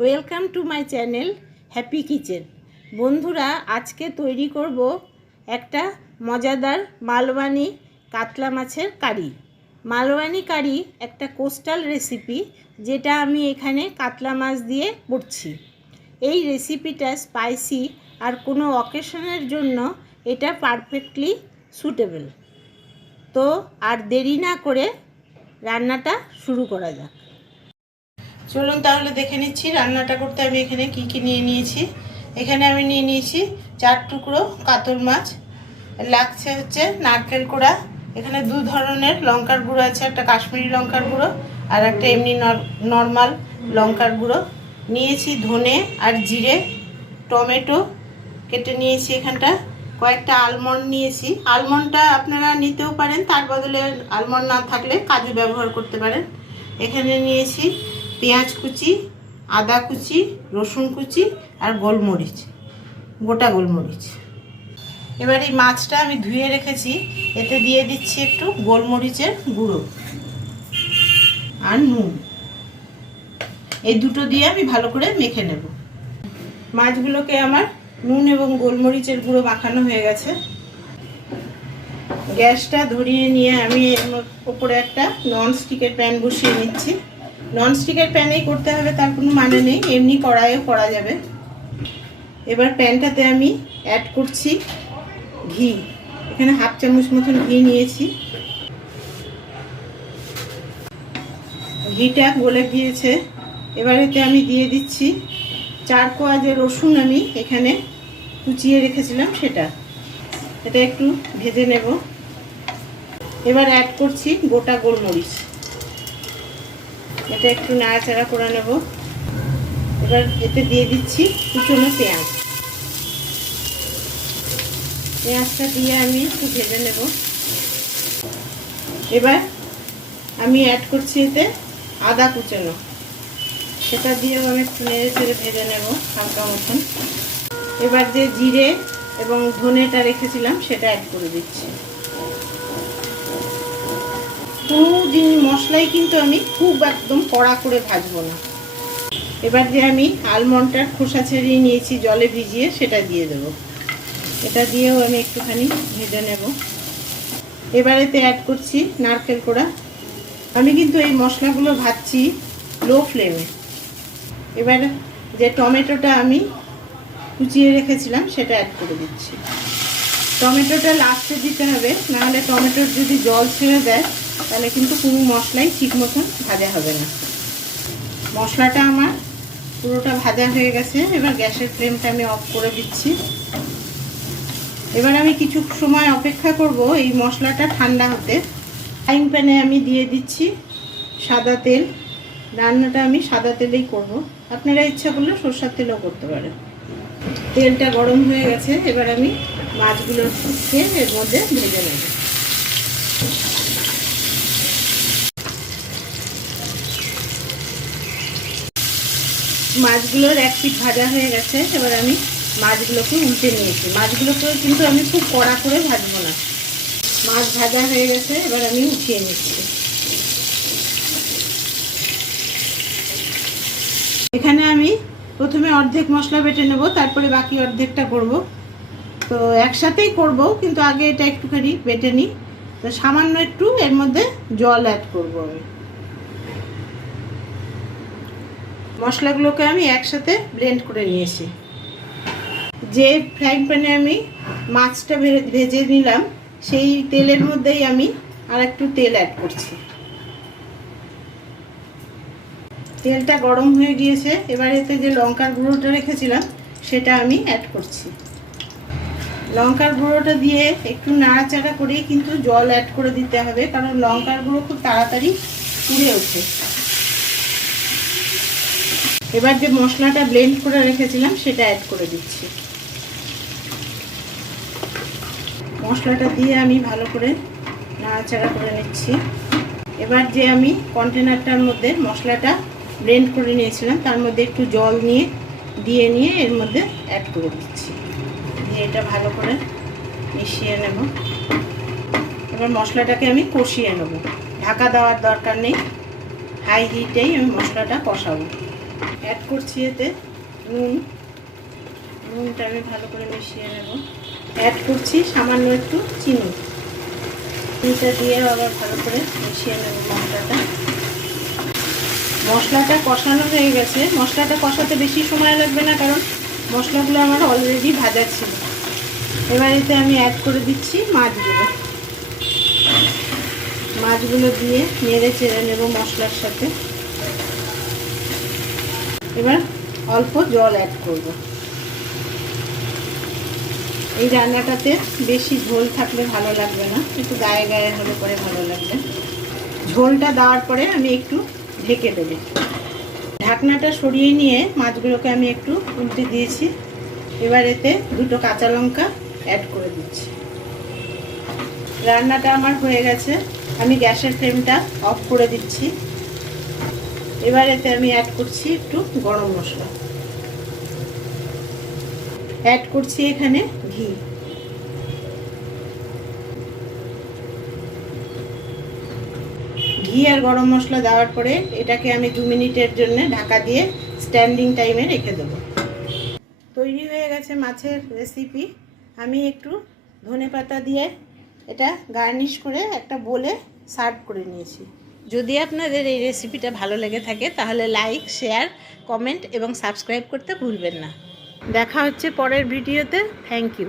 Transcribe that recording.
Welcome to my channel happy kitchen. বন্ধুরা, আজকে তৈরি করব একটা মজাদার মালওয়ানি কাতলা মাছের কারি। মালওয়ানি কারি একটা কোস্টাল রেসিপি, যেটা আমি এখানে কাতলা মাছ দিয়ে করছি। এই রেসিপিটা স্পাইসি আর কোনো অকেশনের জন্য এটা পারফেক্টলি সুটেবল। তো আর দেরি না করে রান্নাটা শুরু করা যাক। চলুন তাহলে দেখে নিচ্ছি রান্নাটা করতে আমি এখানে কি কি নিয়ে নিয়েছি। এখানে আমি নিয়ে নিয়েছি 4 টুকরো কাতল মাছ, লাগছে হচ্ছে নারকেল কোড়া, এখানে 2 ধরনের লঙ্কার গুঁড়ো আছে, একটা কাশ্মীরি লঙ্কার গুঁড়ো আর একটা এমনি নর্মাল লঙ্কার গুঁড়ো নিয়েছি, ধনে আর জিরে, টমেটো কেটে নিয়েছি, এখানটা কয়েকটা আলমন্ড নিয়েছি। আলমন্ডটা আপনারা নিতেও পারেন, তার বদলে আলমন্ড না থাকলে কাজু ব্যবহার করতে পারেন। এখানে নিয়েছি পেঁয়াজ কুচি, আদা কুচি, রসুন কুচি আর গোলমরিচ, গোটা গোলমরিচ। এবার এই মাছটা আমি ধুয়ে রেখেছি, এতে দিয়ে দিচ্ছি একটু গোলমরিচের গুঁড়ো আর নুন। এই দুটো দিয়ে আমি ভালো করে মেখে নেব। মাছগুলোকে আমার নুন এবং গোলমরিচের গুঁড়ো মাখানো হয়ে গেছে। গ্যাসটা ধরিয়ে নিয়ে আমি এর ওপরে একটা ননস্টিকের প্যান বসিয়ে নিচ্ছি। ননস্টিকের প্যানেই করতে হবে তার কোনো মানে নেই, এমনি কড়াইও করা যাবে। এবার প্যানটাতে আমি অ্যাড করছি ঘি। এখানে 1/2 চামচ মতন ঘি নিয়েছি। ঘিটা গলে গিয়েছে, এবার এতে আমি দিয়ে দিচ্ছি 4 কোয়া যে রসুন আমি এখানে কুচিয়ে রেখেছিলাম সেটা। এটা একটু ভেজে নেব। এবার অ্যাড করছি গোটা গোলমরিচ, এটা একটু নাড়াচাড়া করে নেব। এবার এতে দিয়ে দিচ্ছি কুচনো পেঁয়াজ। পেঁয়াজটা দিয়ে আমি একটু ভেজে নেব। এবার আমি অ্যাড করছি এতে আদা কুচনো, সেটা দিয়েও আমি একটু নেড়ে চেড়ে ভেজে নেব হালকা মতন। এবার যে জিরে এবং ধনেটা রেখেছিলাম সেটা অ্যাড করে দিচ্ছি। কোনো মশলাই কিন্তু আমি খুব একদম কড়া করে ভাজবো না। এবার যে আমি আলমন্ডটার খোসা ছাড়িয়ে নিয়েছি জলে ভিজিয়ে, সেটা দিয়ে দেব। এটা দিয়েও আমি একটুখানি ভেজে নেব। এবার এতে অ্যাড করছি নারকেল কোড়া। আমি কিন্তু এই মশলাগুলো ভাজছি লো ফ্লেমে। এবার যে টমেটোটা আমি কুচিয়ে রেখেছিলাম সেটা অ্যাড করে দিচ্ছি। টমেটোটা লাস্টে দিতে হবে, নাহলে টমেটোর যদি জল ছেড়ে দেয় তাহলে কিন্তু কোনো মশলাই ঠিক মতন ভাজা হবে না। মশলাটা আমার পুরোটা ভাজা হয়ে গেছে। এবার গ্যাসের ফ্লেমটা আমি অফ করে দিচ্ছি। এবার আমি কিছু সময় অপেক্ষা করব এই মশলাটা ঠান্ডা হতে। ফ্রাইং প্যানে আমি দিয়ে দিচ্ছি সাদা তেল। রান্নাটা আমি সাদা তেলেই করব, আপনারা ইচ্ছা করলে সরষের তেলও করতে পারেন। তেলটা গরম হয়ে গেছে, এবার আমি মাছগুলোকে এর মধ্যে ভেজে নেব। মাছগুলোর এক পিঠ ভাজা হয়ে গেছে। এবার আমি মাছগুলোকে উল্টে নিয়েছি। মাছগুলোকেও কিন্তু আমি খুব কড়া করে ভাজবো না। মাছ ভাজা হয়ে গেছে, এবার আমি উঠিয়ে নিচ্ছি। এখানে আমি প্রথমে অর্ধেক মশলা বেটে নেব, তারপরে বাকি অর্ধেকটা করব। তো একসাথেই করব, কিন্তু আগে এটা একটুখানি বেটে নিই। তো সামান্য একটু এর মধ্যে জল অ্যাড করব। আমি মশলাগুলোকে আমি একসাথে ব্লেন্ড করে নিয়েছি। যে ফ্রাইং প্যানে আমি মাছটা ভেজে নিলাম সেই তেলের মধ্যেই আমি আর একটু তেল অ্যাড করছি। তেলটা গরম হয়ে গিয়েছে। এবার এতে যে লঙ্কার গুঁড়োটা রেখেছিলাম সেটা আমি অ্যাড করছি। লঙ্কার গুঁড়োটা দিয়ে একটু নাড়াচাড়া করে কিন্তু জল অ্যাড করে দিতে হবে, কারণ লঙ্কার গুঁড়ো খুব তাড়াতাড়ি পুড়ে ওঠে। এবার যে মশলাটা ব্লেন্ড করে রেখেছিলাম সেটা অ্যাড করে দিচ্ছি। মশলাটা দিয়ে আমি ভালো করে নাড়াচাড়া করে নিচ্ছি। এবার যে আমি কন্টেনারটার মধ্যে মশলাটা ব্লেন্ড করে নিয়েছিলাম তার মধ্যে একটু জল দিয়ে এর মধ্যে অ্যাড করে দিচ্ছি। দিয়ে এটা ভালো করে মিশিয়ে নেব। এবার মশলাটাকে আমি কষিয়ে নেব, ঢাকা দেওয়ার দরকার নেই, হাই হিটেই আমি মশলাটা কষাবো। অ্যাড করছি এতে নুন। নুনটা আমি ভালো করে মিশিয়ে নেব। অ্যাড করছি সামান্য একটু চিনি। চিনিটা দিয়ে আবার ভালো করে মিশিয়ে নেব মশলাটা। মশলাটা কষানো হয়ে গেছে। মশলাটা কষাতে বেশি সময় লাগবে না, কারণ মশলাগুলো আমার অলরেডি ভাজা ছিল। এবার এতে আমি অ্যাড করে দিচ্ছি মাছগুলো। মাছগুলো দিয়ে নেড়ে চেড়ে নেব মশলার সাথে। এবার অল্প জল অ্যাড করব। এই রান্নাটাতে বেশি ঝোল থাকলে ভালো লাগবে না, একটু গায়ে গায়ে হলে পরে ভালো লাগবে। ঝোলটা দেওয়ার পরে আমি একটু ঢেকে দেব। ঢাকনাটা সরিয়ে নিয়ে মাছগুলোকে আমি একটু উল্টে দিয়েছি। এবার এতে 2টো কাঁচা লঙ্কা অ্যাড করে দিচ্ছি। রান্নাটা আমার হয়ে গেছে। আমি গ্যাসের ফ্লেমটা অফ করে দিচ্ছি। এবার এতে আমি অ্যাড করছি একটু গরম মশলা। অ্যাড করছি এখানে ঘি। ঘি আর গরম মশলা দেওয়ার পরে এটাকে আমি 2 মিনিটের জন্য ঢাকা দিয়ে স্ট্যান্ডিং টাইমে রেখে দেবো। তৈরি হয়ে গেছে মাছের রেসিপি। আমি একটু ধনেপাতা দিয়ে এটা গার্নিশ করে একটা বোলে সার্ভ করে নিয়েছি। যদি আপনাদের এই রেসিপিটা ভালো লেগে থাকে তাহলে লাইক, শেয়ার, কমেন্ট এবং সাবস্ক্রাইব করতে ভুলবেন না। দেখা হচ্ছে পরের ভিডিওতে। Thank you.